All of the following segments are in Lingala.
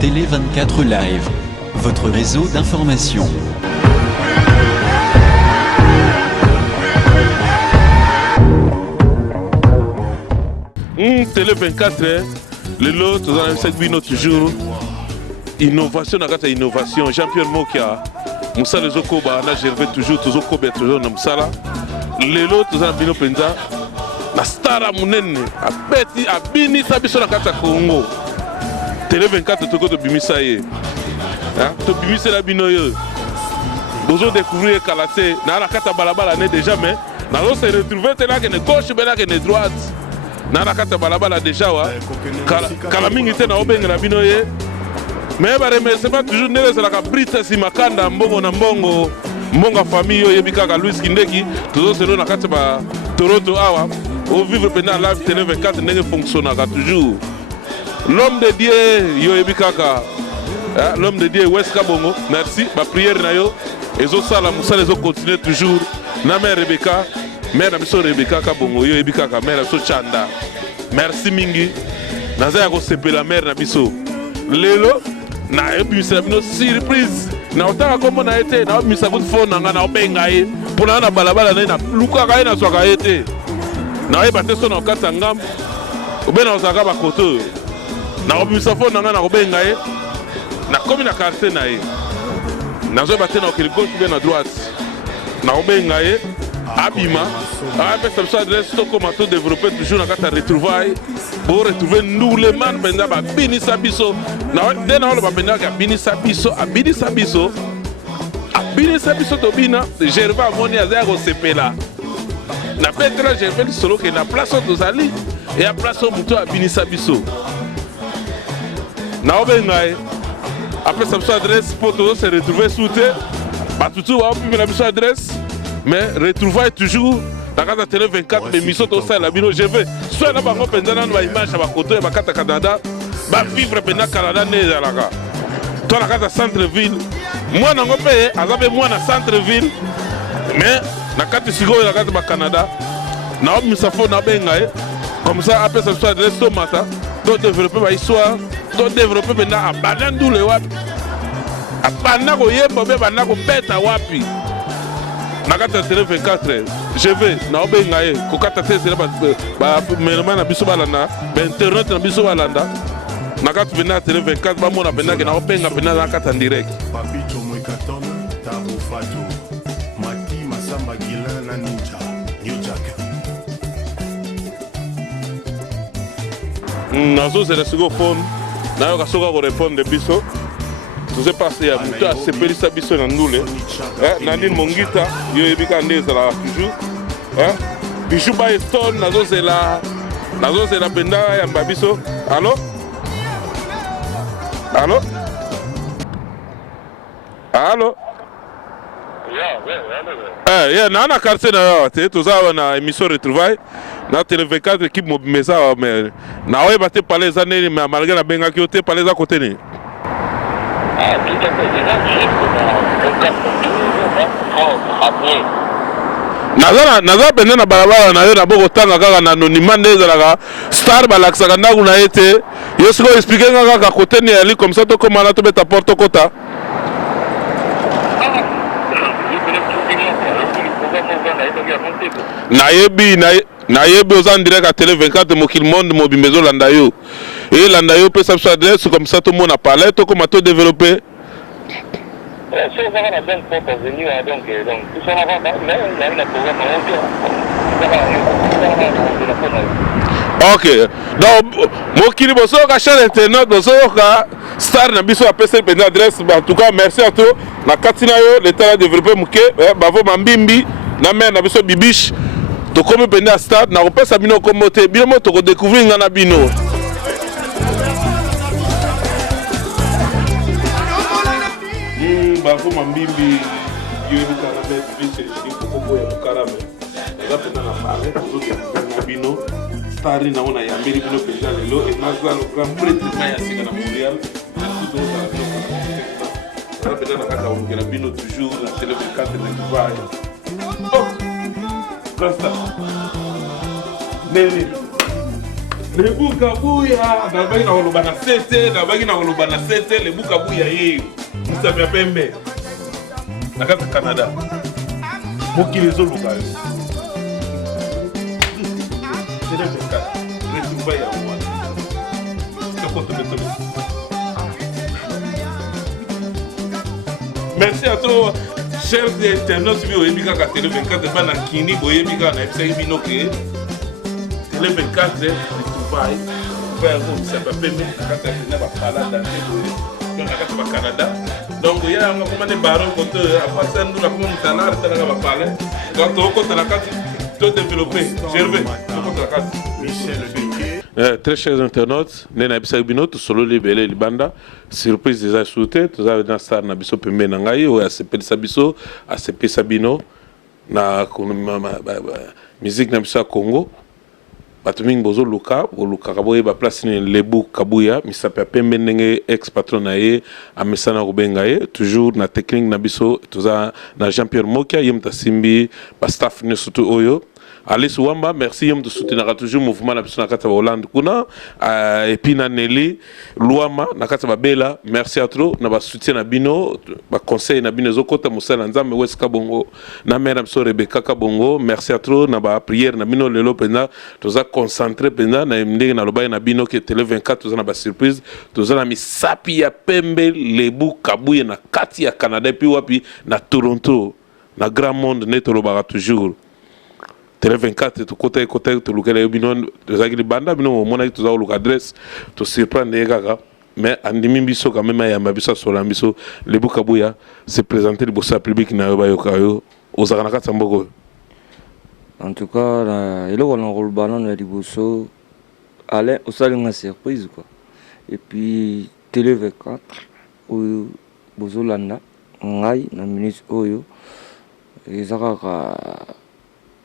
Télé 24 Live, votre réseau d'information. Télé 24, le lot, nous avons 7 minutes toujours. Innovation, innovation. Jean-Pierre Mokia, Moussa les Okoba, on a gervé toujours, toujours Kobe, toujours dans Moussala. Le lot, nous avons Bino Penda, la star à Mounene, à Betty, à Bini, Sabiso, la Kata Congo. Télé 24, tout le monde Bimisa yé. Tu Bimisa la Binoye. Nous avons découvert Kalaté, dans la Kata Balabala l'année déjà, mais nous avons se retrouvé, là, qu'il y a gauche, là, qu'il y a droite. Nana kata balabala déjà wa kala mingi te na obenga na bino ye mais ba remerciement toujours nele c'est la cabrita si makanda mbongo na mbongo mbonga famille yo yebika ka Louis Kindeki toujours selo na kata ba Toronto awa au vivre pendant live télé 24 ndenge fonctionne toujours l'homme de Dieu yo yebika ka l'homme de Dieu Weska Bongo merci ba prière na yo ezo sala musala ezo continuer toujours na mère Rebecca mère na biso Rebecca Kabongo yo ebika ka mère biso Chanda merci mingi naza ya ko sepela mère na biso lelo na ebisa bino surprise na otaka kombo na ete na obimisa good phone nga na obenga ye pona na balabala na luka ka na swaka ete na eba te so na okata ngam obena osaka ba koto na obimisa phone nga na obenga ye na komi na quartier na ye na zo eba te na okili gauche bien na droite na obenga ye Abima, avec cette adresse, comment tout développer toujours dans la retrouvaille pour retrouver nous les man pendant la Bini Sabiso. Dès qu'on va pendant la Bini Sabiso, à Bini Sabiso, Tobina, Gerva Amoni Azero Sepela. Na petra Gerva le solo qui na place aux Ali et à place au mouton à Bini Sabiso. Na obengaye. Après cette adresse, pour tous se retrouver sous terre, bah tout va ouvrir la adresse. Mais retrouvaille toujours dans la télé 24, mais mission au sein de la bino. Je vais soit là-bas, pendant la image à côté, à Kata Canada, va vivre pendant Canada, né à la gare. Toi, la carte centre-ville, moi, je suis payé, à moi, dans centre-ville, mais la carte Sigo et la carte Canada, nous avons fait comme ça, après ça, soit adresse au matin, donc développer ma histoire, donc développer maintenant à Banandou le Wapi, à Banako Yembo, Banako Beta Wapi. Nakata télé 24 je vais na obenga ye kokata te c'est ba melema na biso balanda ba internet na biso balanda nakata bena télé 24 ba mona bena ke na obenga bena nakata direct papito mwekaton tabo fatu mati masamba gilan na ninja new jack nazo c'est le second phone na yo kasoka ko répondre biso je sais pas si tu as sepeli sa biso na ndule Nadine Mongita yo ebika ndeza la toujours Bijou by Stone nazo zela benda ya mbabiso allo yeah na quartier na te toza na émission retrouvaille na télé 24 équipe mobimeza mais na oyeba te parler za nini mais malgré na benga ki te parler za côté ni naza pende na balabala na yo na boko tanga kaka na anonymat nde ezalaka star balakisaka ndako na ye te yo sikoyo explike nga kaka kote ni yali comme ça tokóma na tobeta porte tokota nayebi oza direct à télé 24 mokili monde mobimba ezolanda yo elanda yo mpe sa biso adresse comme ça tomona palais tokóma todéveloppe ok donc mokili bosoka chaîne internet bosoka star na biso apesa mpenza adresse en tout cas merci à toi na kati na yo l'état la développé moke bavo mambimbi na mère na biso bibiche tokomi mpenza star na kopesa bino kombo te bino mo tokodécouvrir nga na bino bavo mambimbi yo ebikana me bibiche ekoko ya mokarame eza mpenza na pare tozodécouvrir na bino stari na ona yambeli bino mpenza lelo enaza le grand prêtre ya sika na Montréal eza mpenza na kaka olukela bino toujours na télé 24 retrouvaille Rasta nene Le Bukabuya, nabaki na koloba na sete, nabaki na koloba na sete, le Bukabuya yeyo. Musapi apembe. Nakata Canada. Moki les autres locaux. C'est le cas. Retrouva ya moi. Merci à toi, chers internautes. Si vous avez mis à Télé 24, pas dans Kini, vous avez mis à Télé 24, retrouvailles. Faire comme ça, ça peut mettre quand tu n'as pas parlé dans le Canada. Donc, il y a un moment de baron côté après ça nous la comment ça là ça va parler. Quand tu côté la carte, tout développé. Gervais, côté la carte. Michel Biquet. Très chers internautes, nena bisa bino to solo libele libanda surprise des ajoutés, tu as dans star na biso pembe na ngai o ACP sabiso ACP sabino na musique na biso Congo. Batuming bozo luka kaboye ba place ni lebu kabuya misape pembe ndenge ex patron na ye amesana rubenga ye toujours na technique na biso toza na Jean-Pierre Mokia yemta simbi ba staff ne surtout oyo Alice Wamba, merci de soutenir toujours le mouvement de la Hollande. Et puis Nelly, Luama, Nakata Bela, merci à toi. Nous soutien à Bino, conseil à Bino Zokota, Moussel Anzam, West Kabongo, Namer Amso Rebecca Kabongo, merci à toi. Nous prière à Bino Lelo Pena, nous avons concentré Pena, nous avons Lobaye na Bino qui est Télé 24, nous avons surprise, nous avons mis Sapi à Pembe, Lebu, Kabouye, na Kati à Canada, puis Wapi, na Toronto, na Grand Monde, Neto Lobara toujours. Télé 24 to côté to lukele binon to zagili banda bino mona to za luka adresse to surprendre gaga mais andimi biso quand même ya mabiso sola biso le Bukabuya se présenter le bossa public na ba yokayo ozakana ka tamboko. En tout cas elo on rôle banan na liboso allez au salon une surprise quoi. Et puis Télé 24 ou bozolanda ngai na ministre oyo ezaka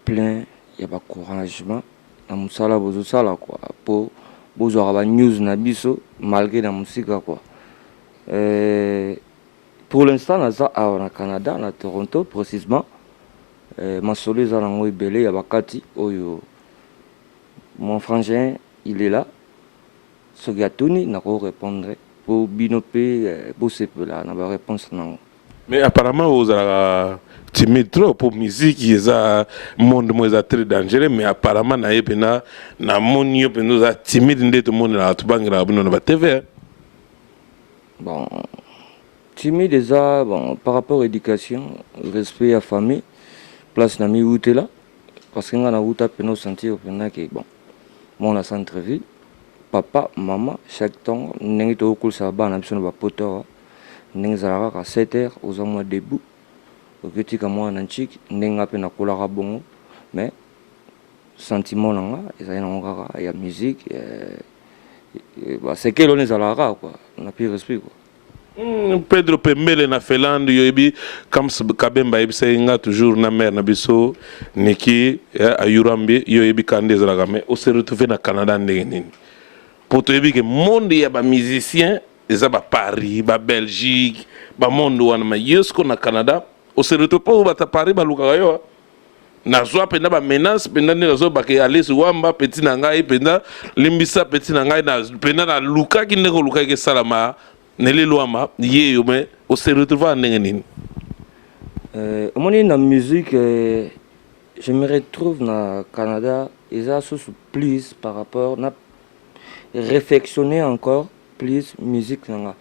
plein il y a pas encouragement na musala bozo sala quoi pour bozo avoir news na biso malgré la musique quoi pour l'instant na za au Canada na Toronto précisément masolo za nango ibele ya bakati oyo mon frangin il est là ce gatuni na ko répondre pour binope pour ce là na ba réponse non mais apparemment vous avez timide trop pour musique qui est un monde très dangereux mais apparemment na yepena na monio peno za timide ndete monde na tubangira bino na TV. Bon timide déjà bon par rapport à l'éducation respect à famille place na mi là parce que ngana uta peno sentir pena que bon mon la centre ville papa maman chaque temps nengi to kul sa bana biso na ba poto nengi za ka 7h aux mois debout oketi ka mwana nchiki ndenga pe na kolaka bongo mais sentiment nanga ezali na ngaka ya musique bah c'est que l'on est à la rare quoi on a plus respect quoi. Pedro Pembele na Finlande yobi comme kabemba yebisa toujours na mer na biso niki ayurambi yobi kande zalaka mais on se retrouve na Canada ndenge nini pour te yobi que monde ya ba musicien eza ba Paris ba Belgique ba monde wana ma yesko na Canada on se retrouve pas au Paris baluka yo na zwa penda ba menace penda ne zo ba ke Alice Wamba petit na ngai penda limbisa petit na ngai na penda na luka ki ndeko luka ke salama nele Luama ye yo mais on se retrouve ndenge nini omoni na musique je me retrouve na Canada et ça sous plus par rapport na réflexionner encore plus musique nanga.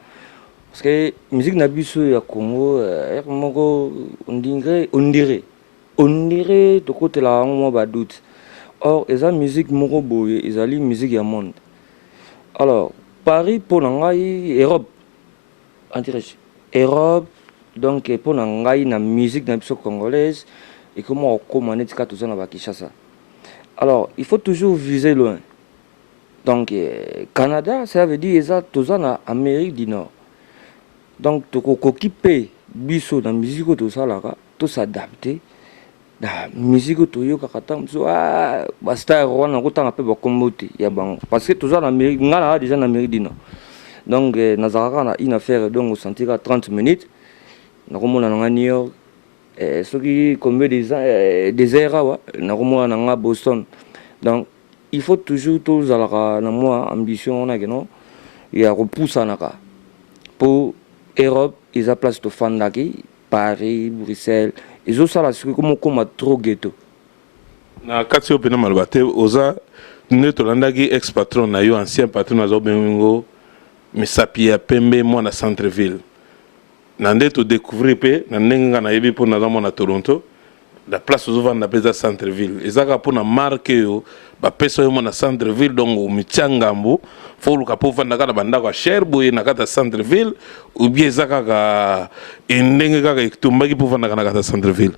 Parce que la musique na biso ya Congo on dirait de côté là on va doute. Or eza musique moko boye ezali musique ya monde. Alors Paris pour ngai Europe Europe donc pour ngai na musique na biso congolaise et comment on commander tika tout ça na Kinshasa. Alors il faut toujours viser loin. Donc Canada ça veut dire eza tout ça na Amérique du Nord. Donc tu occupes biso dans musique tout ça là tout s'adapter la musique tout yo kakata so basta rwana kutanga pe bakombote ya bango parce que toujours en Amérique ngala déjà en Amérique du Nord. Donc nazaraka na une affaire donc au sentir à 30 minutes na komona na New York ce qui combien des heures na komona na Boston. Donc il faut toujours tous à la moi ambition on a que non il y a repousse en aka pour Europe ils a place de Fandaki Paris Bruxelles ils ont ça là c'est comme trop ghetto na kati opena malbate oza ne tolandaki ex patron na yo ancien patron na zo bengo Misapia Pembe moi na centre ville na nde to découvrir pe na ndenge na yebi pour na na Toronto la place aux vendre na centre ville ezaka pour na marque yo ba peso yo na centre ville donc au michangambo faut le capo vendre na banda kwa cher boye na kata centre ville ou bien ezaka ka ndenge kaka itumbaki pour vendre na kata centre ville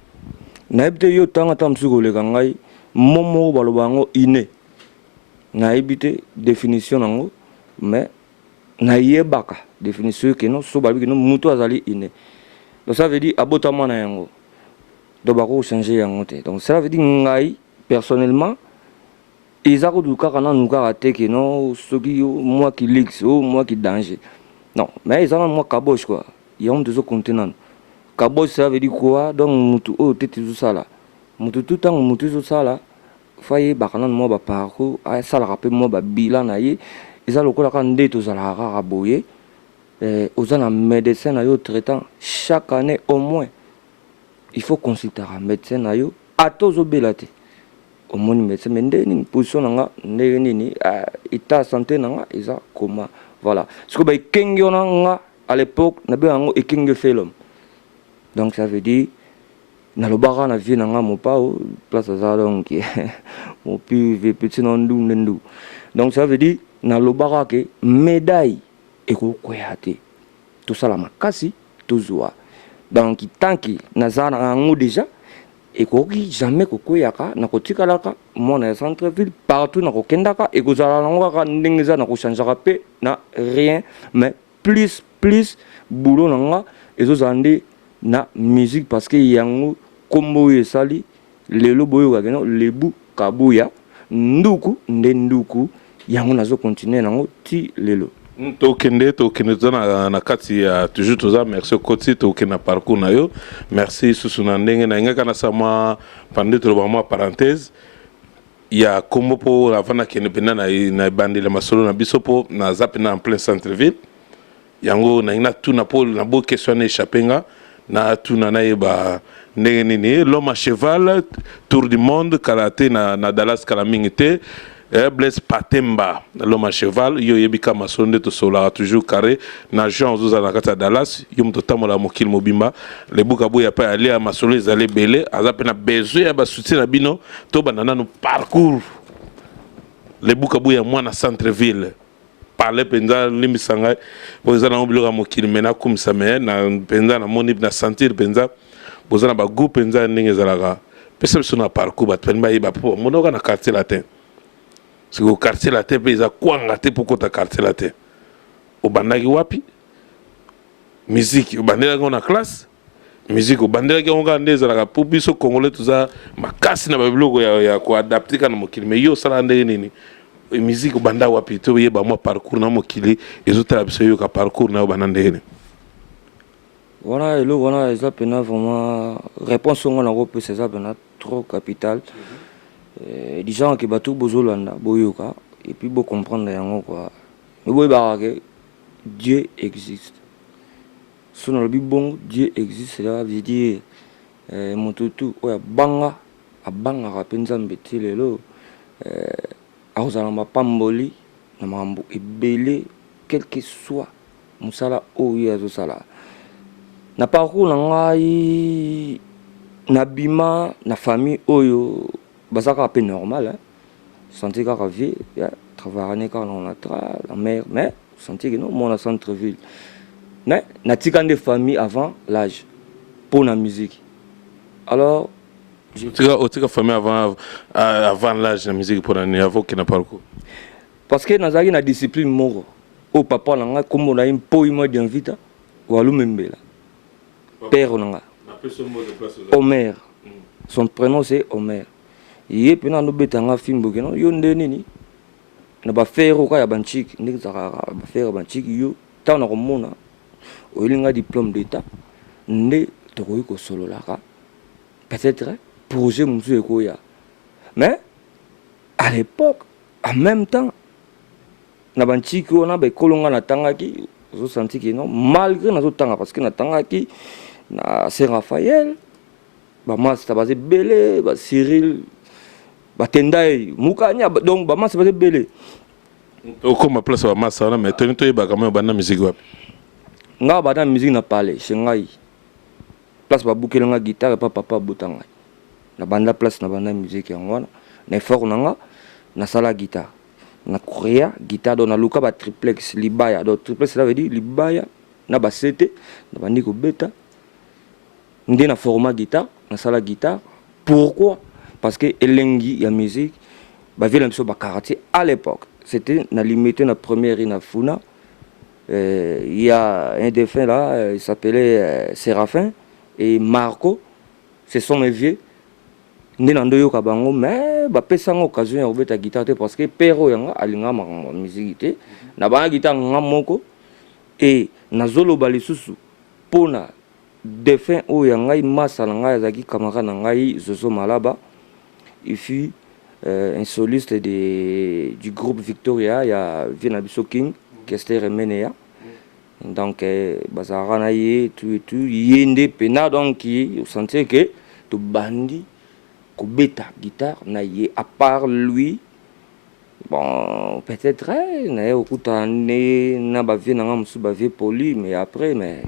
na ebite yo tanga tamsuko le kangai momo balobango ine na ebite définition nango mais na yebaka définition que non so babi que non muto azali ine donc ça veut dire abotama na yango donc bako changer yango te donc ça veut dire ngai personnellement ezako du kaka na nuka ate que non soki moi qui lix ou moi qui danger non mais ezana moi kabosh quoi il y a un deux continents kabosh ça veut dire quoi donc mutu o tete zo sala mutu tout temps mutu zo sala faye bakana moi ba parcours a sala rappel moi ba bilan na ye ils ont le cas de tous à la raboyer aux en médecin à traitant chaque année au moins il faut consulter un médecin à yo à tous au belate au moins médecin mais une position nanga ni état santé nanga ils ont comment voilà ce que bah kengo nanga à l'époque na bien et kengo fait l'homme donc ça veut dire na lo bara na vie nanga mo pa place ça donc mon petit non donc ça veut dire na lobaka ke médaille ekokweyate tout ça la makasi tozwa donc tant que nazana ngo déjà ekoki jamais kokweyaka na kotikalaka mona centre ville partout na kokendaka ekozala nango kaka ndenge za na kochangeaka pe na rien mais plus boulot nanga ezozande na musique parce que yango kombo esali lelo boyo kakeno lebu kabuya nduku ndenduku yango nazo continuer nango ti lelo tokende na kati ya toujours toza merci koti tokena parcours na yo merci susuna ndenge na ngaka na sama pande to ba parenthèse ya kombo po ravana kene pena na bandela masolo na bisopo na zapena en plein centre ville yango na ina tout na pole na bo questionner chapenga na tout na ba ndenge nini l'homme à cheval tour du monde karaté na Dallas kalamingite Blaise Patemba l'homme à cheval yo yebika masonde to sola toujours carré na Jean Zoza na kata Dallas yo mtotamo la mokil mobimba le buka boya pa aller à masolo ezale belé azape na besoin ya ba soutien na bino to banana no parcours le buka boya mwana centre ville parler penza limisanga boza na obilo mokil mena kumisa me na penza na moni na sentir penza boza na ba goût penza ndenge zalaka pesa biso na parcours ba penba yiba po monoka na quartier latin c'est au quartier latin pe za kwanga te poko ta quartier latin o bandaki wapi musique o bandela ngona classe musique o bandela ngona ndeza la po biso congolais tuza makasi na babiloko ya ko adapter kana mokili me yo sala ndenge nini musique o banda wapi to yeba mo parcours na mokili ezotala biso yo ka parcours na banandene voilà et le voilà ils appellent vraiment réponse on a repris c'est ça ben trop capital des gens qui battent bozolanda boyoka et puis beau comprendre yango quoi mais boy barake Dieu existe son le bon Dieu existe là veut dire mon tutu oya banga abanga rapenza mbeti lelo azala mapamboli na mambo ebele quel que soit musala oyo azosala na parcours na ngai na bima na famille oyo basaka peu normal hein santé kaka vie ya travailler quand on a la mère mais santé que non mon centre ville mais na tikande famille avant l'âge pour la musique alors tika famille avant l'âge la musique pour la avant qui n'a parcours parce que nazaki na discipline moko au papa nanga comme on a une poimo d'invita walu membela père nanga Omer son prénom c'est Omer ye pena no betanga fimbo keno yo ndenini na ba fero ka ya banchiki ndiki zaka ba fero banchiki yo ta na komona olinga diplôme d'état nde to ko solo la ka peut-être projet musu ekoya mais à l'époque en même temps na bantiki wana baekolonga natangaki ozosanti ke non malgré nazotanga parce que natangaki na Saint Raphaël bamaster baza ebele Cyril batendai mukanya donc bamaster baza ebele okoma place bamaster wana mais toni toyebaka mo banda musique wapi nga banda musique na parler chez ngai place babukelanga guitare pa papa botanga na banda place na banda musique yango wana na effort nanga na sala guitare na korea guitare do na luka ba triplex libaya do triplex ça veut dire libaya na ba sete na bandi ko beta ndé na format guitare na sala guitare pourquoi parce que elengi ya musique ba vient biso ba quartier à l'époque c'était na limité na première ina funa il y a un défunt là il s'appelait Séraphin et Marco ce sont mes vieux ndé na ndoyo ka bango mais ba pesa ngo occasion ya obeta guitare parce que pero yanga alinga ma musique te na ba guitare nga moko et na zolo ba lisusu pona défunt o yanga masa na ngai azaki camarade na ngai Zozo Malaba il fut un soliste du groupe Victoria, il y a Vinabiso King, Kester Menea. Donc, Bazarana y tout et tout, yende pena donc vous sentez que tout bandi, ko beta guitare, na y à part lui, bon peut-être na okutane na bavie na ngamusu bavie poli mais après mais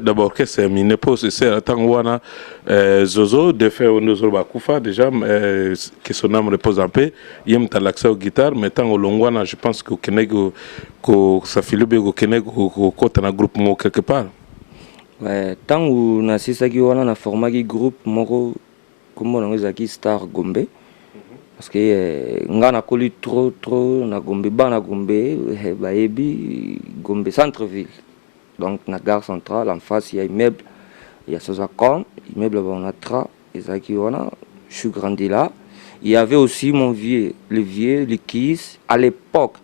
d'abord que c'est mine pose c'est tangwana Zozo de faire nous ba kufa déjà que son âme repose en paix yem ta l'accès aux guitares mais tant au longwana je pense que kenego ko ça fait le bego kenego ko tana groupe mo quelque part tant où na sisaki wana na format qui groupe moko comme on ezaki Star Gombe parce que nga na koli trop na Gombe bana Gombe baebi Gombe centre ville donc na gare centrale en face il y a immeuble il y a Sozacom immeuble Bonatra ezaki wana je suis grandi là il y avait aussi mon vieux le vieux Likis à l'époque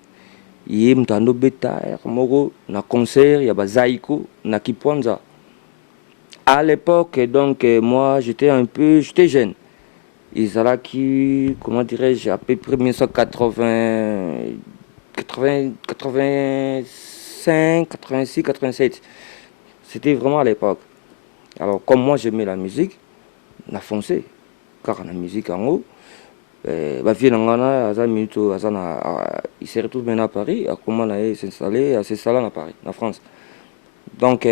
il y a mtando beta moko na concert il y a bazaiko na Kipwanza à l'époque donc moi j'étais jeune Izalaki, comment dirais-je, à peu près 1985, 86, 87. C'était vraiment à l'époque. Alors, comme moi j'aimais la musique, on a foncé. Car la musique en haut, il s'est retrouvé maintenant à Paris, à comment il s'est installé à à Paris, en France. Donc,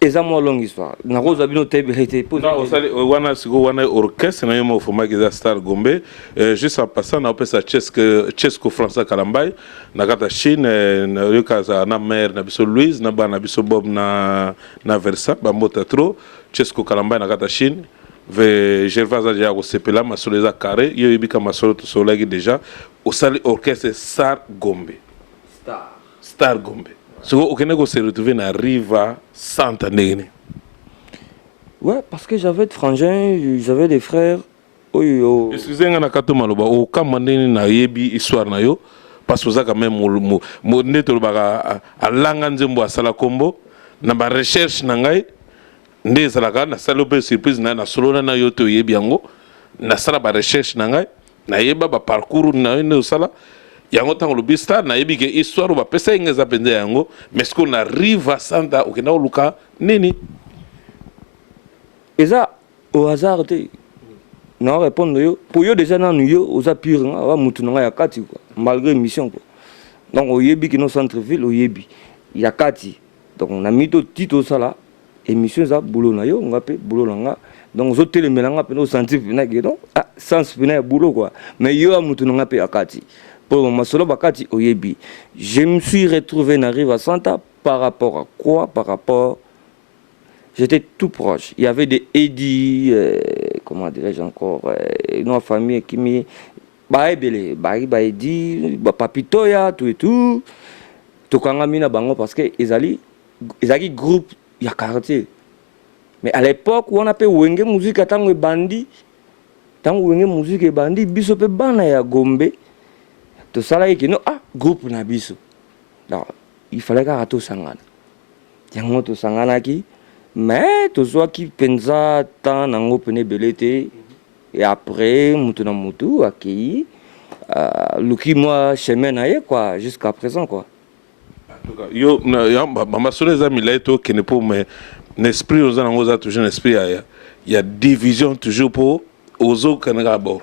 et ça moi longue histoire na rose abino tebelete pour non wana sigo wana orchestre na yemo format que Star Gombe juste en passant na opesa Chesco François Kalambay na kata Chine na yokaza na mère na biso Louise na bana biso Bob na Versa bambota trop Chesco Kalambay na kata Chine ve Gervais ya ko sepela masolo za carré yo yibika masolo to solagi déjà au sali orchestre Star Gombe Star Gombe. So, on s'est retrouvé dans Riva Santa Nene. Ouais, parce que j'avais des frangins, j'avais des frères. Excusez-moi, na kato maloba o kamandeni na yebi histoire na yo parce que ça quand même mo neto ba a langa nzembo asala kombo na ba recherche na ngai nde salaka na salope surprise na solo na yo to yebi yango na sala ba recherche na ngai na yeba ba parcours na yo ne sala yango tango lobista na yebi ke histoire ba pesa ingeza pende yango mais ce qu'on arrive à Santa okena luka nini eza au hasard te non répondre yo pour yo déjà na yo oza pire nga mutu nga ya kati quoi malgré mission quoi donc au yebi ki no centre ville au yebi ya kati donc na mito tito sala émission za boulot na yo nga pe boulot nga donc zo telemela nga pe no sentir na ke donc sens fina boulot quoi mais yo mutu nga pe ya kati pour masolo bakati oyebi je me suis retrouvé na Riva Santa par rapport à quoi par rapport j'étais tout proche il y avait des Eddie comment dirais-je encore une famille qui me baebele ba Eddie ba papitoya tout et tout tokanga mina bango parce que ezali groupe ya quartier mais à l'époque on appelle wenge musique tango bandi biso pe bana ya Gombe tout ça là qui no groupe na biso alors il fallait que sangana yango to sangana ki mais to soit qui pensa tant nango pene belete Et après, mutu na mutu, accueilli. Luki moi chemin naie quoi jusqu'à présent quoi. Yo mama solo za milaito kene po mais l'esprit aux anangoza toujours l'esprit il y a division toujours pour aux autres d'abord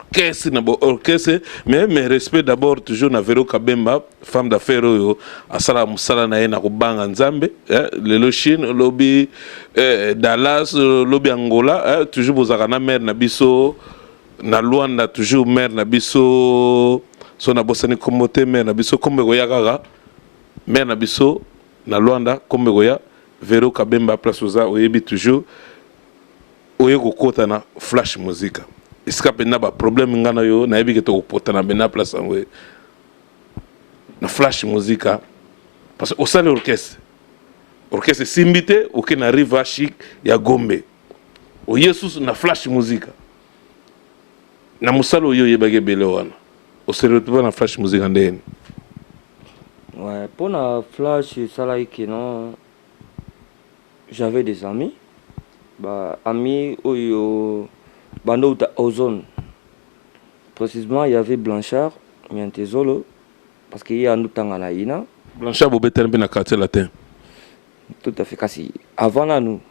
orchestre mais respect d'abord toujours na Vero Kabemba femme d'affaires yo asala musala na ye na kubanga nzambe lelo Chine lobby Dallas lobby Angola toujours bozaka na mère na biso na Luanda toujours mère na biso so na bosani komote mère na biso kombe goyaka mère na biso na Luanda kombe goya Vero Kabemba place oza oyebi toujours oye kokota na flash musique iska pena ba problème ngana yo na yebi ke to kopota na bena place ngwe na flash musique parce que au sein de orchestre simbité aucun arrive chic ya Gombe o Jesus na flash musique na musalo yo yebage bele wana o se retrouve na flash musique ndeni. Ouais, pour la flash ça là que non j'avais des amis amis oyo bando ozone précisément il y avait Blanchard Miantezolo parce qu'il y a nous tangana ina Blanchard bobetel na quartier latin tout à fait kasi avant là nous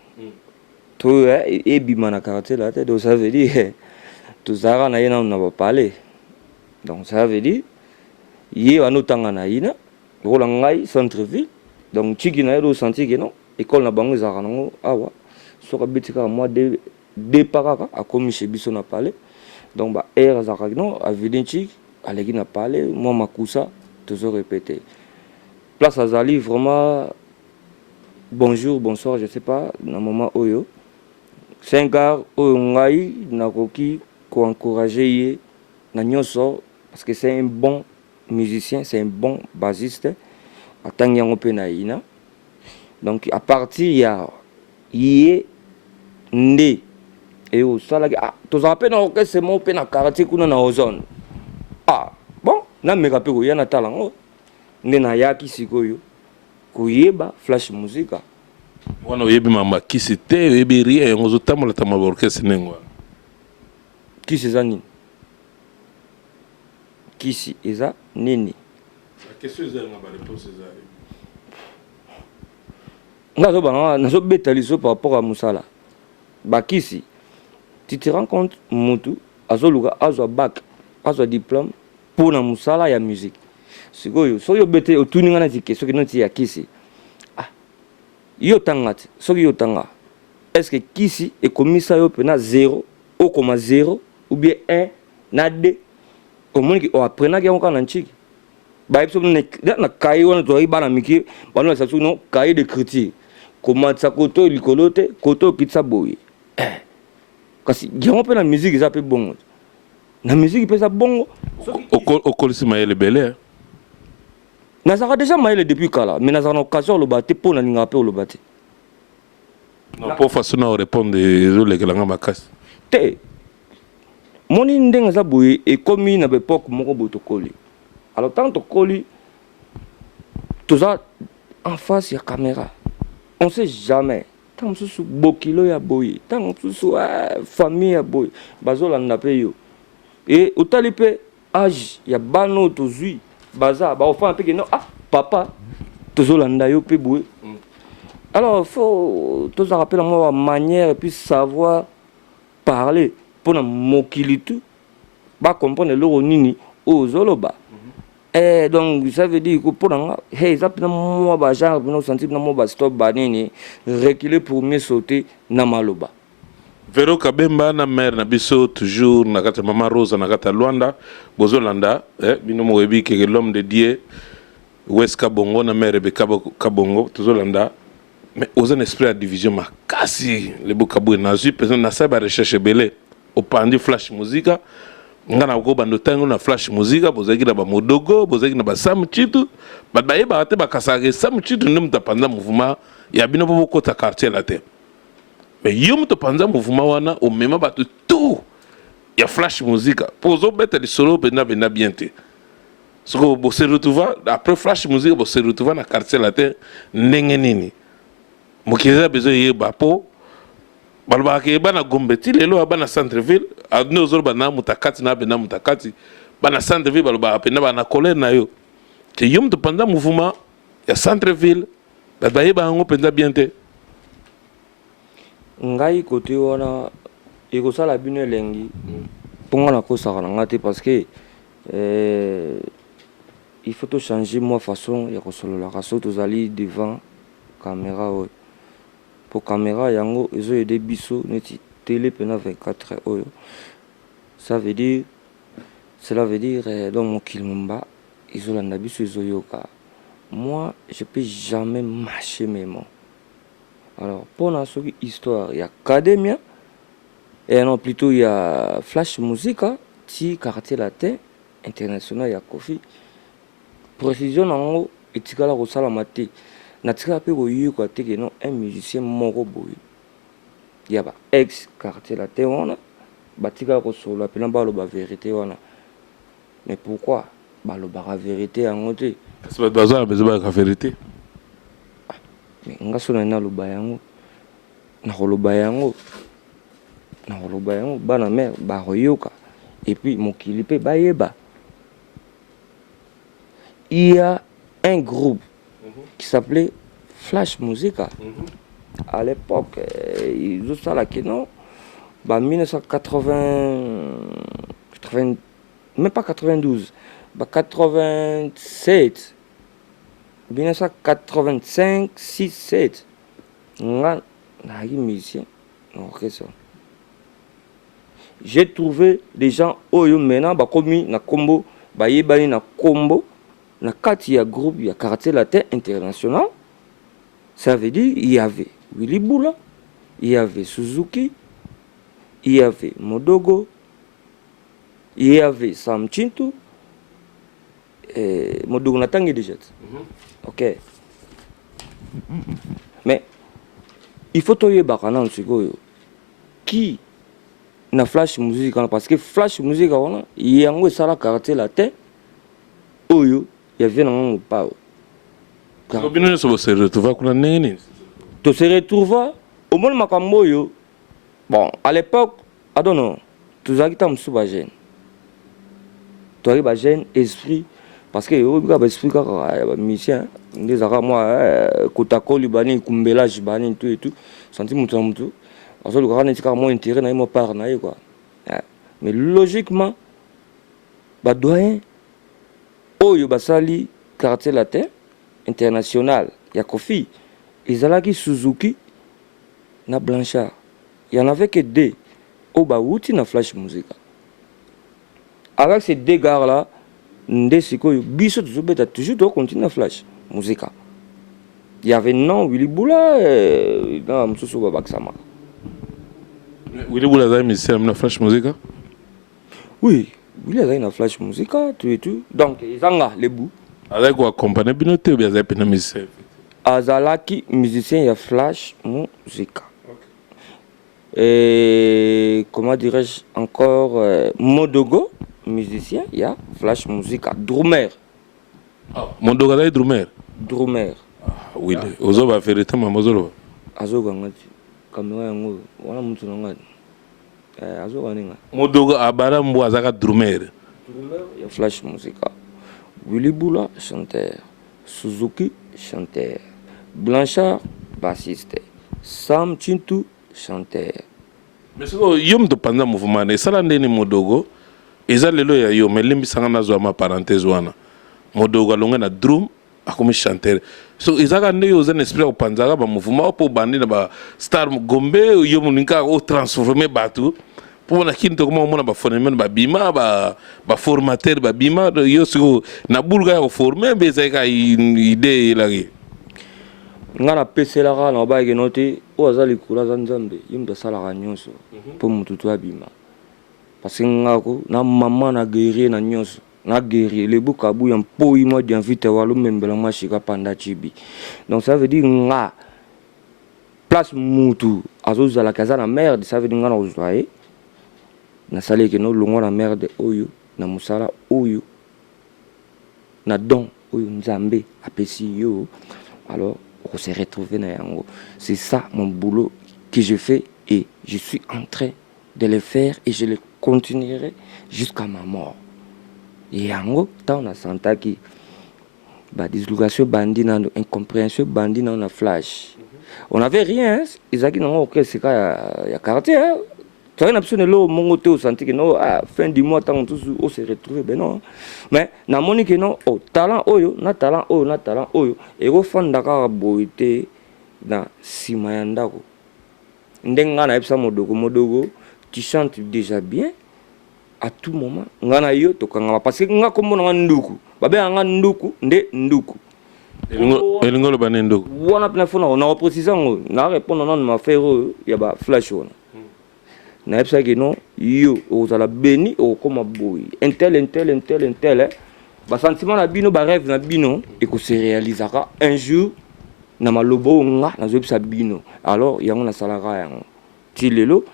tout et bima na quartier latin donc ça veut dire tout ça na ina on n'a pas parlé donc ça veut dire il y a nous tangana ina rolangai centre-ville donc tiki na yo senti que non école na bango za rango awa soka bitika moi de paraka a commis chez biso na parlé donc air za non a vidinchi aleki na parlé moi makusa toujours répété place azali vraiment bonjour bonsoir je sais pas na moment oyo 5 heures oyo ngai na koki ko encourager ye na nyoso parce que c'est un bon musicien c'est un bon bassiste atangi yango pe na ina donc à partir ya yé ndé et au salagi tous appels na orchestre mon pe na quartier kuna na ozone bon na meka pe ko ya na talango ndé na yaki sikoyo kuyeba flash musique wana oyebi mama kisi te oyebi rien yango ozotambola tambola orchestre nengo kisi eza nini kisi eza nini la question eza nga ba réponse eza nazo bana nazo betaliso par rapport à musala bakisi tu te rends compte mutu azoluka azwa bac azwa diplôme pour na musala ya musique sikoyo so yo bete otuninga na question que noti ya kisi yo tangati soki yo tanga est-ce que kisi et komisa yo pena 0,0 ou bien 1 na 2 au moins que apprena ki on na chiki ba biso na kai wana to ibana miki bana sa non cahier de critique comment ça koto likolote koto pizza boy kasi yango pe na musique ça pe bongo na musique pe ça bongo au kolisi mayele belé nazaka déjà mayele depuis kala mais nazaka na occasion lo baté pour na ninga pe lo baté non pour façon na répondre les gelanga makasi te moni ndenga za boy et comme na époque moko botokoli alors tant tokoli tout ça en face ya caméra on sait jamais tant mususu bokilo ya boy tant mususu famille ya boy bazolanda pe yo et otali pe âge ya bano tozui baza ba enfant pe que non papa tozolanda yo pe boy alors faut tous rappeler moi manière et puis savoir parler pour na mokilitu ba comprendre le nini ozoloba donc ça veut dire que pour hey ça peut moi ba genre nous sentir na moi ba stop ba nini reculer pour mieux sauter na maloba Vero Kabemba na mère na biso toujours na kata mama Rosa na kata Luanda bozolanda bino mo yebi que l'homme de Dieu West Kabongo na mère be Kabongo tozolanda mais aux un esprit à division makasi le bokabu na zu personne na sa ba recherche belé au pandi flash musique ngana ko bando tango na flash musique bozaki na ba modogo bozaki na ba sam chitu ba ba te ba kasage sam chitu ndum tapanda mouvement ya bino bo ko ta quartier la terre mais yom to panza mouvement wana au même ba tout ya flash musique pour zo beta de solo bena bien te ce que bo se retrouver après flash musique bo se retrouver na quartier la terre ndenge nini mokiza besoin yeba po baloba ke bana Gombe ti lelo bana centre ville adno ozolo bana mutakati na bena mutakati bana centre ville baloba pena bana colère na yo te yom to pendant mouvement ya centre ville ba yeba ngo penza bien te ngai côté wana ekosala bino elengi mponga nakosaka na nga te parce que il faut to changer moi façon ya kosololaka so tozali devant caméra oyo po caméra yango ezoyede biso neti télé pena 24 heures oyo cela veut dire donc mokili momba ezolanda biso ezoyoka. Moi je peux jamais mâcher mes mots. Alors pour la histoire il y a academia et non plutôt il y a flash musica ti quartier latin international ya Kofi précision nango etikala kosala mate natika pe koyoka te que non un musicien moko boye ya ba ex quartier latin wana batika kosola pena baloba vérité wana mais pourquoi baloba la vérité yango te parce que bazala besoin la vérité mais nga sona na loba yango na koloba yango bana mère ba koyoka et puis mokili pe bayeba. Il y a un groupe qui s'appelait Flash Musica. À l'époque, ils ont ça là qui non, 1980, même pas 92, 87, 1985, 6, 7. J'ai trouvé des gens oyo maintenant bakomi na kombo bayebani na kombo na kati ya groupe ya quartier latin international. Ça veut dire il y avait Willy Boula, il y avait Suzuki, il y avait Modogo, il y avait Sam Chintu, Modogo n'a tangé déjà. Ok. Mais il faut toyer bakana qui na flash musique parce que flash musique wana yango sala quartier latin oyo ya vient nango pa Robino se retrouva kuna nini to se retrouva au monde makambo oyo bon à l'époque I don't know tozaki ta musuba jeune toi ba jeune esprit parce que yo ba esprit kaka ba musicien ndezaka moi kotakoli bani kumbelage bani tout et tout senti mutu mutu parce que le grand est moins intérêt na mo part na quoi. Mais logiquement ba doyen oyo basali quartier latin international ya Kofi ezalaki Suzuki na Blanchard. Il y en avait que deux au Bawuti na Flash Musica. Avec ces deux gars là ndesiko biso tuzobeta toujours to continue Flash Musica. Il y avait non Willy Boula dans Msusu Babaksama. Willy Boula a mis na Flash Musica. Oui, Willy a na Flash Musica tout et tout. Donc ils ont les bouts. Avec quoi accompagner binote ou bien za pena musicien. Azalaki musicien ya Flash Musica. Et comment dirais-je encore Modogo musicien ya Flash Musica drummer. Modogo là drummer. Drummer. Oui, ozo ba vérité mamozolo. Azoga ngati kamera yango wana mutu nanga. Azoga ninga. Modogo abara mbo azaka drummer. Drummer ya Flash Musica. Willy Boula chanteur, Suzuki chanteur, Blanchard bassiste, Sam Chintu chanteur. Mais c'est que yom to pendant mouvement et ça ndeni Modogo eza lelo ya yo melimbi sanga na zo ma parenthèse wana. Modogo alonga na drum akomi chanteur. So ezaka nde yo zen esprit opanzaka ba mouvement po bandi na ba star Gombe yo muninka o transformer batu. Pour na kinto comment on a ba phénomène ba bima ba formateur ba bima yo siko na bulga ya former be zaka idée la gi ngana pesela na ba ke noté o azali kula za nzambe yimda sala ga nyonso po mutu to abima parce que ngako na mama na guerrier na nyonso na guerrier le buka bu ya mpo imo di invite walo membela mashika panda chibi donc ça veut dire nga place mutu azoza la casa na merde ça veut dire ngana ozoaye na sali ke no longo na merde oyo na musala oyo na don oyo nzambe apesi yo alors on s'est retrouvé na yango. C'est ça mon boulot que je fais Et je suis en train de le faire et je le continuerai jusqu'à ma mort. Et en gros, tant on a senti que dislocation bandit, incompréhension bandit, on a flash. On n'avait rien, hein. Ils ont dit non, ok, c'est quand il y a quartier. Hein. Tu as une option de l'eau, mon côté, au senti que non, fin du mois, tant on s'est retrouvé, ben non. Mais, na moni que non, oh, talent oyo, na talent oyo, et au fond d'accord, boité, na simayandako. Ndenga na epsa modogo, tu chantes déjà bien, à tout moment, ngana yo, to kangama, parce que nga kombo na nduku, babe nga nduku, nde nduku. Elingo lo bane nduku. Wana pena fona, on a précisé, na répondre non ma faire, il y a ba flash on. Na epsa que non, yo, ozala béni, o koma boy, intel, ba sentiment na bino, ba rêve na bino, et que se réalisera un jour. Na malobo nga na zobisa bino alors yango na salara yango tilelo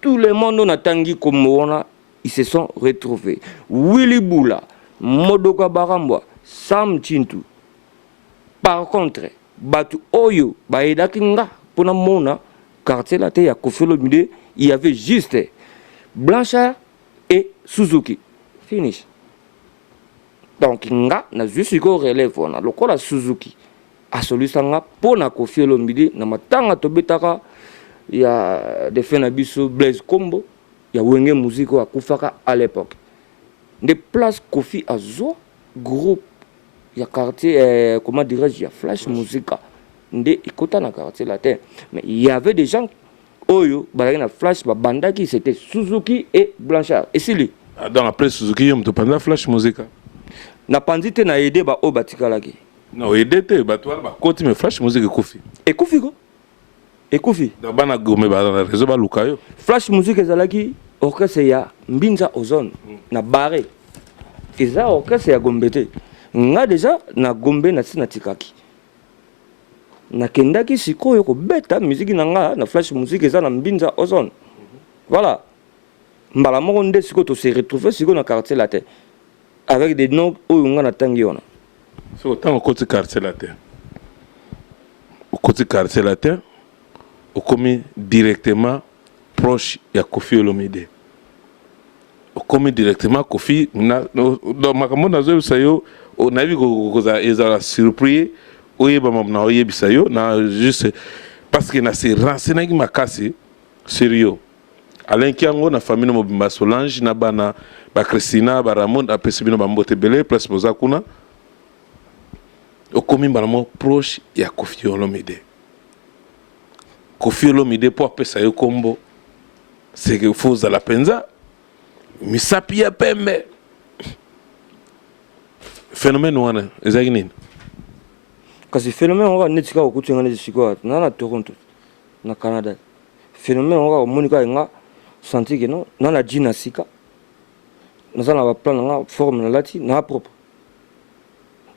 tout le monde na tangi komona ils se sont retrouvés Willy Bula Modoka Barambwa Sam Chintu par contre batu oyo baedaki nga pona mona quartier la te ya Koffi Olomide il y avait juste Blanchard et Suzuki finish donc nga na juste ko relève na lokola Suzuki a celui sanga pona Koffi Olomide na matanga tobetaka ya de fena biso Blaise Kombo ya wenge musique akufaka à l'époque de place Koffi azo groupe ya quartier comment dirais-je ya flash musica nde ikota na quartier latin mais il y avait des gens oyo balaki na flash bandaki c'était Suzuki et Blanchard et Sili donc après Suzuki on te panda flash musica na pandite na aider ba o batikalaki. Non, EDT, bah côté me flash musique Koffi. Et Koffi quoi? Et Koffi. Da bana gome ba réseau ba lukayo. Flash musique ezalaki orchestre ya Mbinza Ozone na barré. Eza orchestre ya Gombete. Nga déjà na Gombe na sina tikaki. Na kendaki sikoyo ko beta musique na nga na flash musique eza na Mbinza Ozone. Voilà. Mbala moko nde siko to se retrouver siko na quartier latin avec des noms oyo nga na tangi ona. So autant au côté quartier latin. Au côté quartier latin, au commis directement proche de Koffi Olomide. Au commis directement Koffi dans ma commune na zo sayo on a vu que ils surpris oye ba mamna oye bisayo na juste parce que na se renseigner qui m'a cassé sérieux. Alain Kiango na famille mo bimba Solange na bana ba Christina ba Ramon a pesibino ba mbote belé place bozakuna. Au commis vraiment proche il y a Koffi Olomide. Koffi Olomide pour appeler ça combo c'est que faut à la penza misapi ya pembe phénomène wana ezaki nini kasi phénomène wana netika okutenga ne siko na Toronto na Canada phénomène wana monika nga senti que non na jina sika na ça na plan na forme na lati na propre.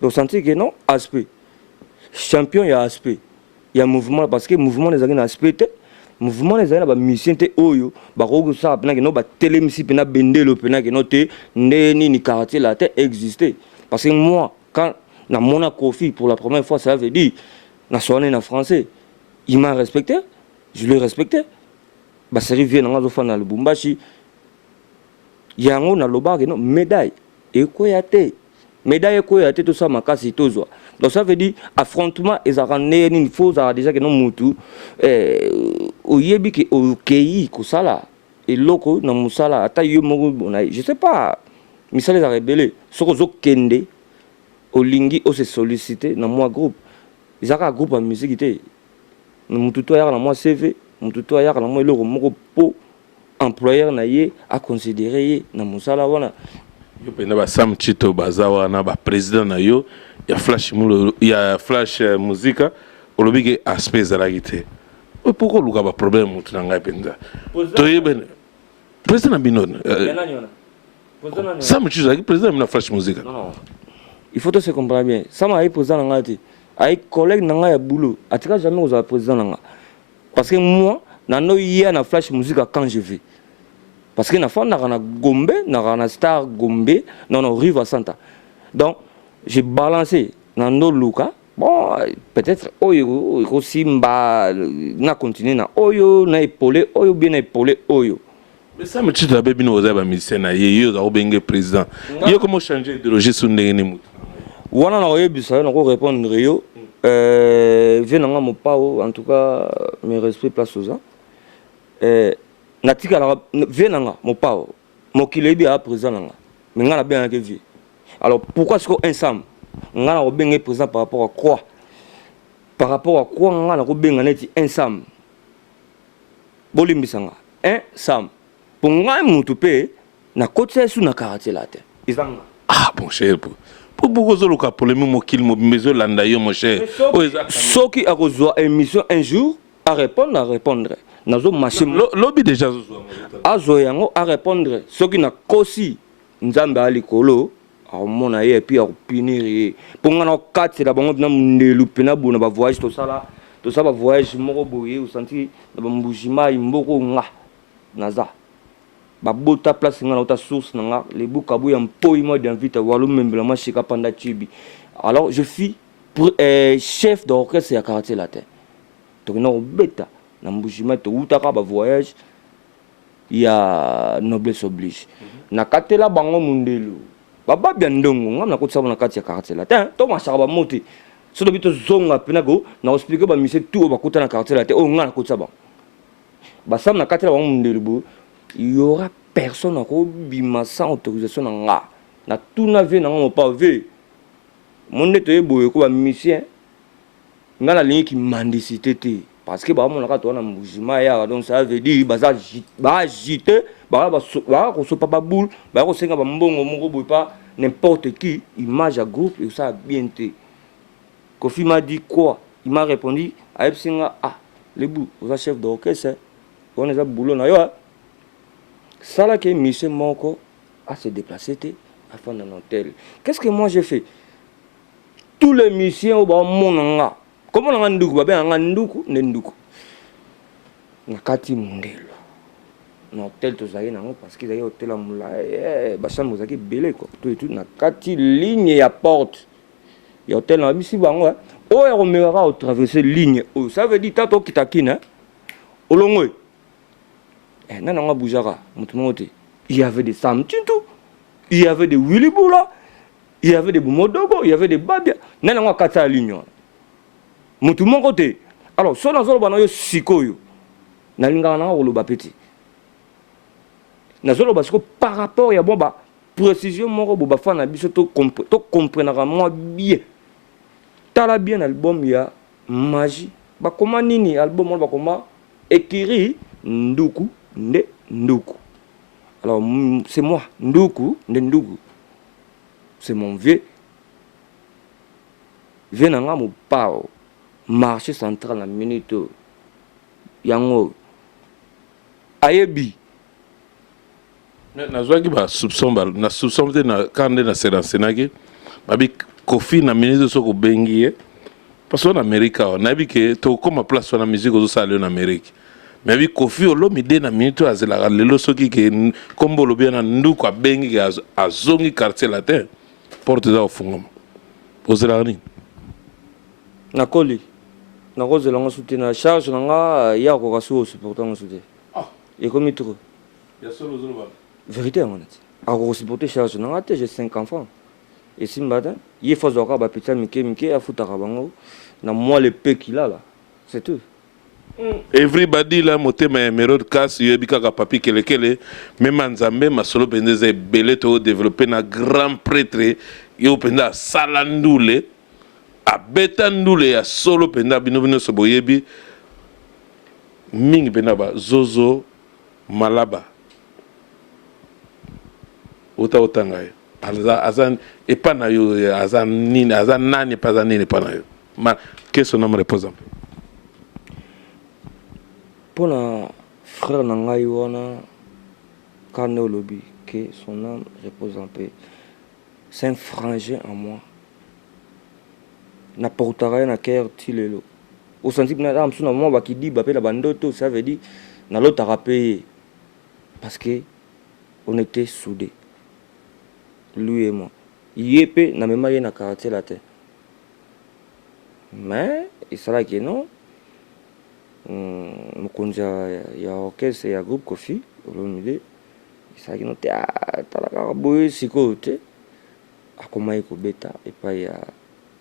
Donc senti que non aspect champion ya aspect ya mouvement parce que mouvement les na aspect mouvement les na ba mission te oyo ba ko ça pena que non ba télémisi pena bendelo pena que non te ndeni ni quartier la te exister parce que moi quand na mona Koffi pour la première fois ça veut dire na sonné na français il m'a respecté je le respectais ba série vient na zo fa na Lubumbashi yango na lobaka non médaille et quoi ya te médaille quoi ya te tout ça makasi tozwa donc ça veut dire affrontement et ça rend il faut ça déjà que non mutu oyebi ke okei ko sala et loko na musala ata yo moko bonai je sais pas misala za rebelle soko zo kende olingi o se solliciter na moi groupe izaka groupe en musique te mutu to ya na moi CV mutu to ya na moi loko moko po employeur na ye a considérer ye na musala wana yo pena ba Sam Chito bazawa na ba président na yo ya flash mulo ya flash musica olobike aspect za lagite pourquoi luka ba problème mutu na ngai penza to yebene président binon Sam Chito qui président na flash musica non il faut se comprendre bien Sam a président na ngati ai collègue na ngai ya boulot atika jamais aux président na nga parce que moi na no ya na flash musica quand je vais parce que na fa na Gombe na Star Gombe non Riva Santa donc j'ai balancé dans nos Luka bon non, peut-être oyo aussi mba na continuer na oyo na épaulé oyo bien épaulé oyo. Mais ça me tue de la bébé nous avons mis ça na yé yo bengue président. Yo comment changer d'idéologie sur ndenge ni. Wana na oyebisa na ko répondre yo venanga mo pao en tout cas mes respects place aux gens. Natika la venanga mo pao mo kilebi a président nga. Mais nga na bien que vie. Alors pourquoi est-ce qu'on ensemble nga na bengue président par rapport à quoi? Par rapport à quoi nga na ko benga neti ensemble. Bolimbisanga ensemble. Pour nga mutu pe na côté sous na karaté la te. Izanga. Ah bon cher pour beaucoup de cas pour les mêmes qu'il me besoin landa yo mon cher. Ceux qui a reçu émission un jour à répondre. Nazo machine lobby déjà a zoyango à répondre. Ceux qui na kosi nzambe ali kolo a mona ye puis a punir pour nga na quatre la bango na ndelu pena bona ba voyage to ça ba voyage moko boye ou senti na ba mbujima imboko nga naza ba bota place nga na ta source nga les bukabu ya mpoi mo d'invite walo membela ma shika panda chibi. Alors je suis chef d'orchestre ya karaté latin to na beta na mbujima to utaka ba voyage ya noblesse oblige na katela bango mundelu baba bien ndongo nga na kotsa na kati ya karaté latin to mashaka ba moti so do bito zonga pena go na expliquer ba mise tout ba kota na karaté latin o nga na kotsa ba ba sam na katela bango mundelu bo il y aura personne à bima sans autorisation na tout na vie na mon pas vu mon neto e boye ko ba musicien nga na ligne qui mendicité té parce que ba mon na to na mbujima ya donc ça veut dire ba agiter ba ko so papa boule ba ko senga ba mbongo moko boye pas n'importe qui image à groupe et ça bien té Kofi m'a dit quoi, il m'a répondu à Epsinga les bouts vous chef d'orchestre on est à boulot na yo. Ça là que Michel Monko a se déplacé afin d'un hôtel. Qu'est-ce que moi j'ai fait? Tous les musiciens au bas mon comment on a nduku ba ben nduku nduku na kati mundelo na hôtel to zaye nango parce que zaye hôtel amula ba chambre zaki belé quoi tout na kati ligne ya porte ya hôtel na bisi bango o ya romera au traverser ligne ça veut dire tato kitakina olongo nananga boujara mutumote il y avait des Sam Tintou, il y avait des Willy Boula, il y avait des Boumodogo, il y avait des Babia nananga kata ligne mutumote alors so na zo bana yo sikoyo nalinga na ko lo bapeti na zo lo basiko par rapport ya bomba précision moko bo ba fana biso to comprendre moi bien tala bien album ya magie ba koma nini album ba koma écrit nduku nde nduku. Alors c'est moi nduku nde nduku c'est mon vieux venanga mo pao marché central na minute yango ayebi na zwaki ba soupçon na kande na seransenaki babi Kofi na minute soko bengi parce que en Amérique on a vu que to comme place na musique au salon en Amérique mais bi Kofi olo mide na minute azela lelo soki ke kombo lo bien na nduko bengi azongi quartier latin porte za ofungama ozela ni na koli na kozela nga soutenir charge nga ya ko kaso supporter nga soutenir et comme trop ya solo zolo ba vérité en fait a ko supporter charge nga j'ai 5 enfants et si mbada il faut zoka ba petit mike afuta bango na moi le peu qu'il a là c'est tout. Everybody là motema ya mérode casse yebika ka papi kelekele même nzambe masolo pendeze belé to développer na grand prêtre yo penda salandule a beta ndule ya solo penda bino so boyebi mingi penda ba zozo malaba otanga yo azan epana yo azan nini azan nani pas nini epana yo ma qu'est-ce qu'on me repose un peu pour la frère nangai wana kane olobi que son âme repose en paix c'est un frangin en moi na portara na cœur tilelo au senti que na âme sous na moi ba ki di ba pe la bandoto ça veut dire na l'autre rapé parce que on était soudés lui et moi yépe na mema ye na caractère la terre mais esalaki non mokonzi ya orchestre ya groupe Kofi Olomide esalaki no te tala kaka boye sikoyo te akomaki kobeta epai ya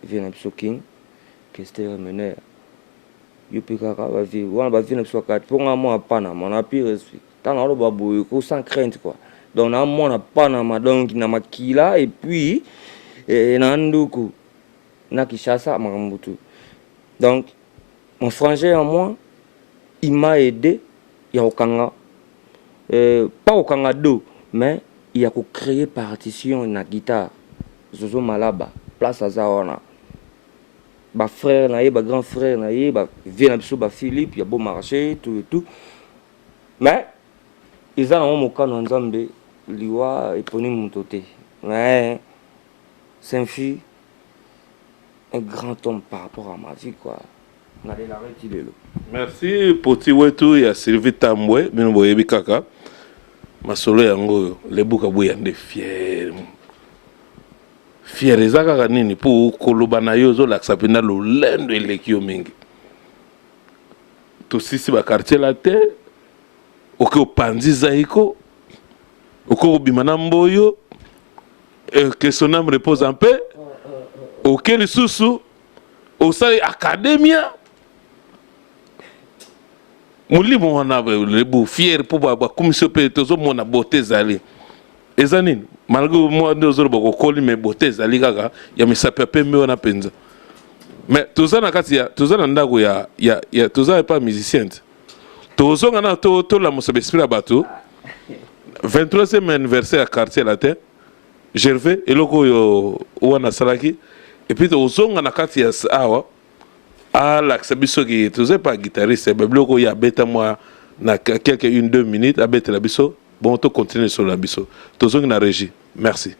vie na biso king Kester Mener yo mpe kaka bavie wana bavie na biso kati mpo nga mwana panama na pire respect ntango aloba boye ko sans crainte quoi donc na mwana panama donc na makila et puis na nduku na Kinshasa makambo tu donc mon frangin à moi il m'a aidé ya okanga pas okanga do mais il y a créer partition na guitare Zozo Malaba place aza wana ba frère na ye ba grand frère na ye ba vie na biso ba Philippe ya beau marché tout et tout mais ils ont mon canon nzambe liwa eponi muto te mais c'est un fille un grand homme par rapport à ma vie quoi. Merci poti wetu ya Sylvie Tambwe bino boyebi kaka masolo yango lebuka buya nde fier eza kaka nini po koloba na yo ozolakisa mpena lolendo eleki yo mingi tosisi bakartier la te oke opanzi zaiko oke obima na mboyo que son âme repose en paix oke lisusu osali academia molimo wana lebu fier po bakomisi mpe tozomona bote ezali eza nini malgré moi nde ozoloba kokoli me bote ezali kaka ya misapi ya pembe wana mpenza mais toza na kati ya toza na ndako ya toza epa musicien te tozonga na tolamusa baesprit ya bato 23e anniversaire ya quartier latin Gervais eloko oyo wana asalaki epuis tozonga na kati ya awa alakisa biso ki toza epa guitariste biloko oyo abeta mwa na quelque 1-2 minutes abetela biso bon to continuer sur la biso tozongi na régie merci.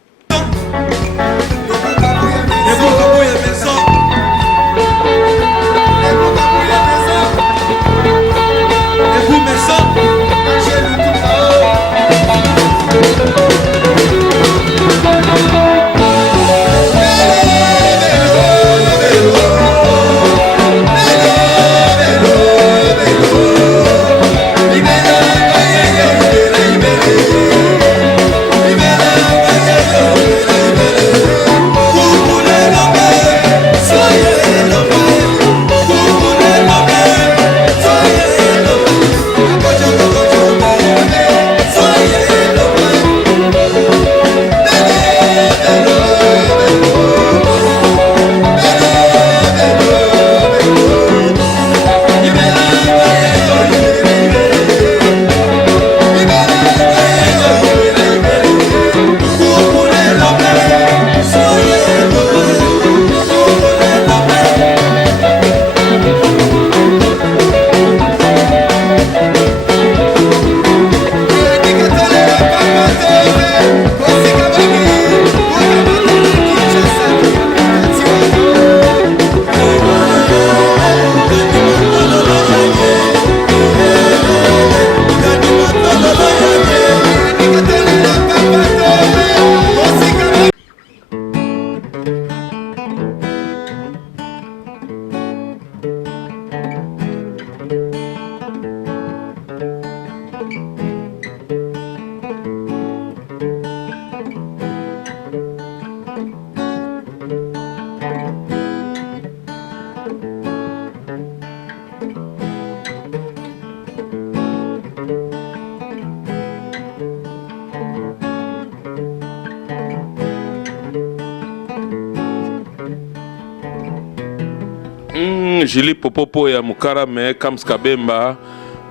Julie Popopo ya Mukara me Kams Kabemba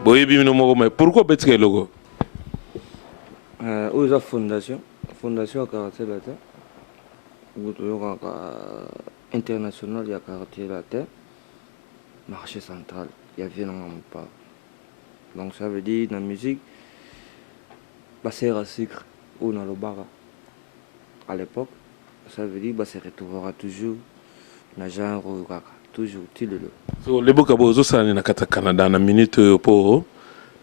boyebi mino moko mais pourquoi betika logo oza fondation ya quartier latin international ya quartier latin marché central ya vie na pas donc ça veut dire la musique basser à sucre ou dans le bar à l'époque ça veut dire se retrouvera toujours na genre toujours tilelo so leboka bozo sala na kata Canada na minute yo po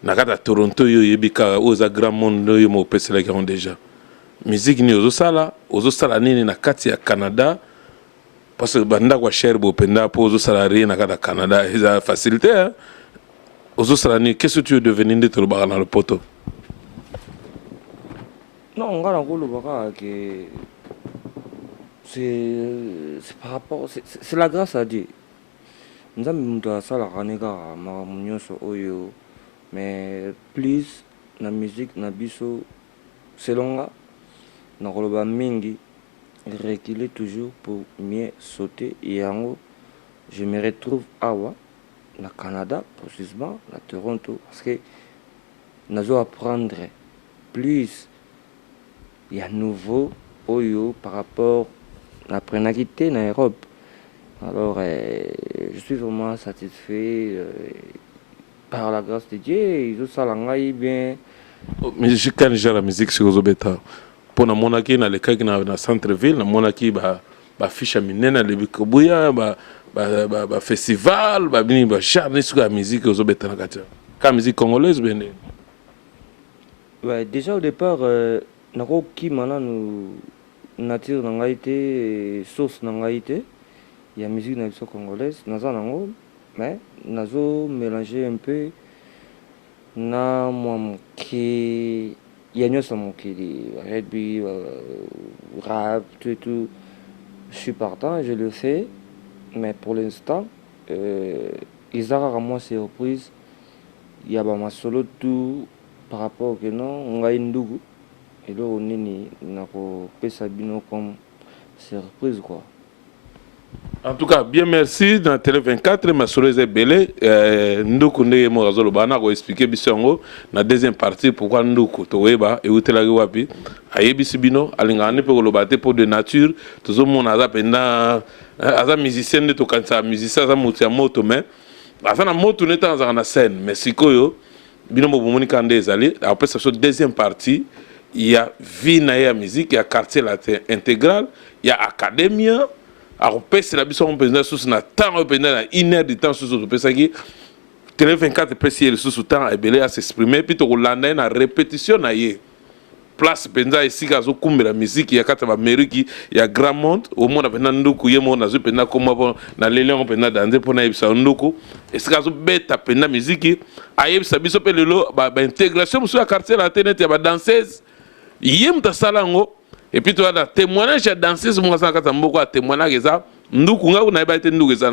na kata Toronto yo yebika oza grand monde yo mo pesela ki on déjà musique ni ozo sala nini na kati ya Canada parce que banda kwa cher bo penda pour aux salariés na kada Canada ils a facilité hein aux salariés qu'est-ce que tu es devenu de tout dans le poteau. Non, on va le que c'est par rapport c'est la grâce à Dieu. Nous avons ça la ranega ma munyoso oyo mais plus la musique na biso selonga na koloba mingi reculer toujours pour mieux sauter et en haut je me retrouve awa na Canada précisément na Toronto parce que nous apprendre plus il y a nouveau oyo par rapport à la prénalité en Europe. Alors je suis vraiment satisfait par la grâce de Dieu. Ils ont ça bien. Mais je connais déjà la musique sur Zobeta. Pour na monaki na le cas na centre-ville, na monaki ba fiche minena le bikobuya ba festival, ba bini ba charne sur la musique aux Zobeta na katia. La musique congolaise ben. Ouais, déjà au départ nako ki mana nous nature na été source na été. Il y a musique na congolaise, naza nango mais nazo mélanger un peu na qui il y a nyosa mokili rugby rap tout je suis partant je le fais mais pour l'instant ils ont moi surprise il y a ma solo tout par rapport que non ngai ndugu et là on est nako pesa bino comme surprise quoi. En tout cas, bien merci. Dans Télé 24, ma soeur est belle. Nous connaissons Morazolo Bana pour expliquer bisongo na deuxième partie pourquoi nous kotoeba et où te la wapi. Aye bisibino alingane pour le battre pour de nature. Tout le monde a penda aza musicien de tokansa musicien aza mutia moto mais aza na moto neta aza na scène mais sikoyo bino mo bomoni kande ezali après ça deuxième partie il y a vie na ya musique il y a quartier latin intégral il y a académia. Alors, c'est la biso on peut na temps on peut na 1 heure de temps sur ce peut ça qui Télé 24 peut si sous temps et belé à s'exprimer puis to landa na répétition na yé place penza ici kazo kumbe la musique ya kata ba Amérique ya grand monde au monde pena nduku ye monde azu pena comme na lele on pena danser pour na ibisa nduku et ce kazo beta pena musique aye bisa biso pe lelo ba intégration sur la quartier la tête ya ba danseuse yem ta salango. Et puis tu as des témoignages à danser ce moment-là quand tu as beaucoup de témoignages ça nous qu'on a pas été nous que ça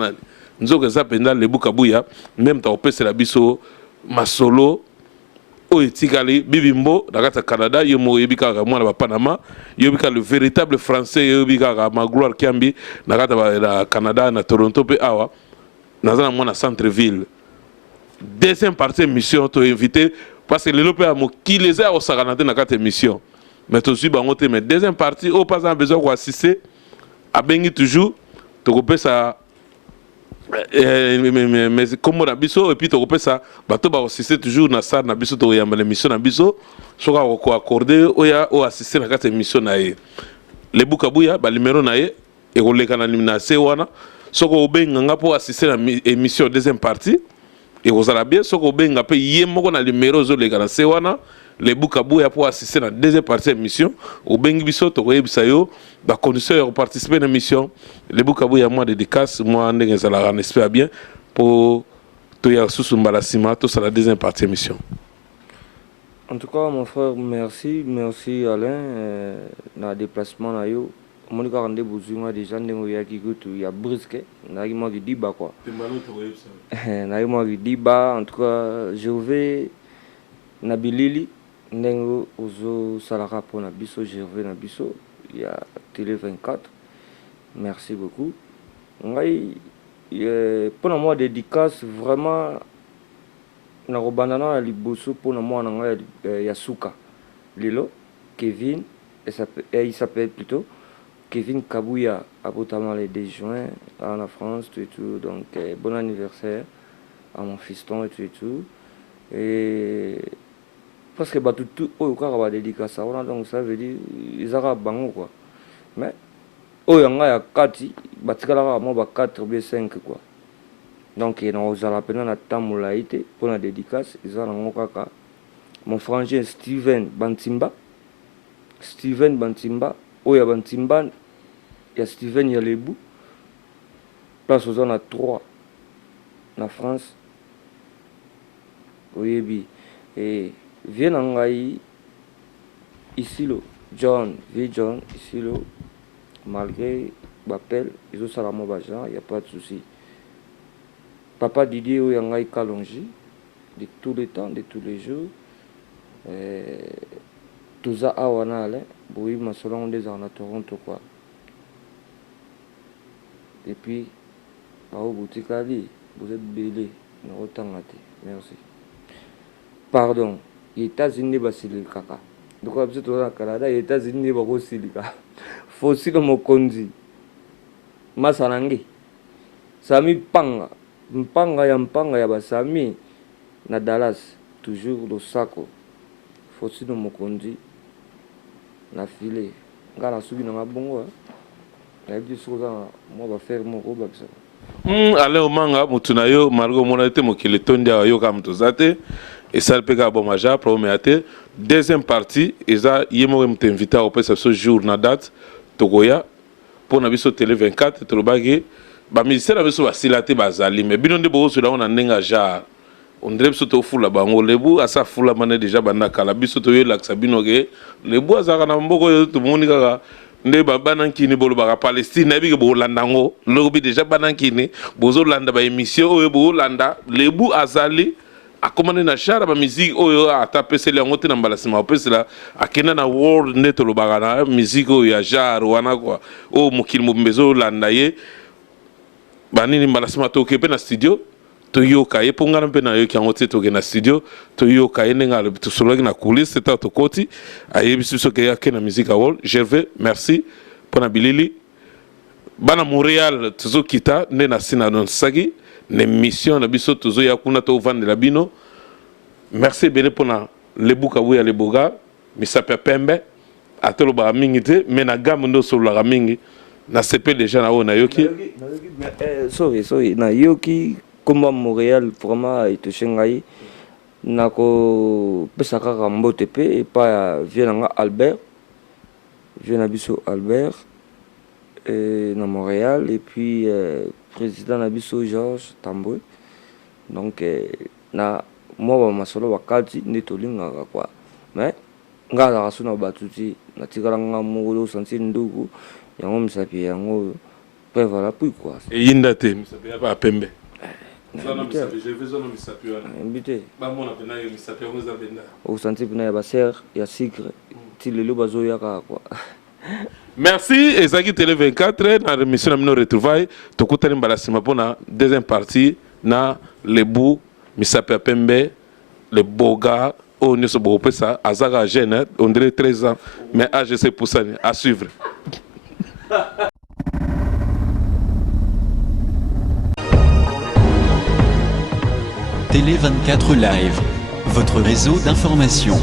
nous que ça pendant les bukabuya même tu as opé c'est la biso masolo o etikali bibimbo dans le Canada yomo yebika moi na Panama yebika le véritable français yebika ma gloire Kiambi dans le Canada na Toronto pe awa dans un centre ville deuxième partie mission tu invité parce que les lopé mo qui les a au saranate dans cette émission. Mais tu suis bangoté mais deuxième partie au pas besoin d'assister à bengi toujours tu repères ça mais comme on a biso et puis tu repères ça bato ba assister toujours na ça na biso to ya l'émission na biso soka ko accorder o ya o assister na cette émission na ye le bukabuya ba numéro na ye et roleka na limina se wana soko obenga nga pour assister na émission deuxième partie et vous allez bien soko obenga pe ye moko na numéro zo le kana se wana les Bukabuya pour assister à la deuxième partie de l'émission. Au Bengibiso, tu as eu la condition de participer à l'émission. Les Bukabuya, moi, dédicace, moi, on espère bien pour tout y sous Mbalasima, tout ça la deuxième partie de l'émission. En tout cas, mon frère, merci Alain, dans le déplacement. Je suis rendez-vous déjà il y a brisque, moi qui dis quoi. En tout cas, je vais Nabilili. Nengo ozo salara pour Nabiso, Gervais Nabiso, il y a Télé 24. Merci beaucoup. Pour moi, dédicace vraiment. Narobanana liboso pour moi Yasuka. Lilo, Kevin, il s'appelle plutôt Kevin Kabuya, Abotama le 2 juin en la France, tout et tout. Donc, bon anniversaire à mon fiston et tout et tout. Et parce que tout au cas dédicace donc ça veut dire ils ont bango quoi mais au yanga ya 4 batikala moi 4 ou 5 quoi donc ils ont la peine na tamulaité pour la dédicace ils ont kaka mon frangin Steven Bantimba au ya Bantimba ya Steven ya Lebu place aux a 3 na France oyebi et viens ngai ici le John ici le malgré l'appel ils ont ça mo il y a pas de souci. Papa Didier ou yangai Kalonji de tous les temps, de tous les jours. Tout ça à Wanale, oui, ma selon des en à Toronto quoi. Et puis, au boutique Ali, vous êtes belé, nous autant merci. Pardon, les États-Unis basili kaka. Donc vous êtes au Canada, les États-Unis basili kaka. Faut aussi que mon condi. Masanangi. Sami panga. Mpanga ya basami na Dallas toujours le sako fosi no mokondi na filé ngala subi na mabongo na bi soza mo ba faire mo ba bisa ale omanga mutuna yo margo monate mokile tondia yo kam tozate et ça peut ga bon maja promeate deuxième partie eza yemo me t'inviter au pesa ce jour na date togoya pour na biso télé 24 to lobagi ba ministère biso basilate bazali mais bino nde bozo la on ndenga ja on dirait biso to fula bango lebu asa fula mané déjà banda kala biso to yela sabino ke lebu azaka na mboko yo to moni kaka nde banankini bolo ba Palestine na bige bo landango lobi déjà banankini bozo landa ba émission oyo bo landa lebu azali akomane na chara ba musique oyo ata peseli yango te na mbalasima opesela akena na world net lo bagana musique oyo ya jar wana kwa o mokili mbezo landa ye banini mbalasima to kepe na studio to yoka ye pongana mpe na yoki yango te to na studio to yoka ye nenga to soloki na coulisse ta to koti ayebi biso ke ya na musique a world Gervais merci pona bilili bana Montréal tuzo kita ne na sina non sagi ne mission na biso tuzo ya kuna to vendre la bino merci bele pona le buka wuya le boga misape pembe atelo ba mingi te mena gamu ndo solo la mingi na sepe déjà na ona yoki sorry na yoki comme Montréal vraiment et Shanghai nako pesaka mbote pe et pas vient Albert vient biso Albert et na Montréal et puis président Nabiso Georges Tamboué donc na moi masolo wakati netolinga quoi mais ngala rasuna batuti na tikala ngamolo santi ndugu yango misapi yango pe voilà puis quoi et yindate misapi ya pembe invité au santi pina ya baser ya sigre tilelo bazoya quoi. Merci Ezaki Télé 24 na remission na mino retrouvaille tokutani mbalasima pona deuxième partie na lebu misape pembe le boga o nyoso bopesa azaka jeune on dirait 13 ans mais âge c'est pour ça à suivre. Télé 24 Live, votre réseau d'information.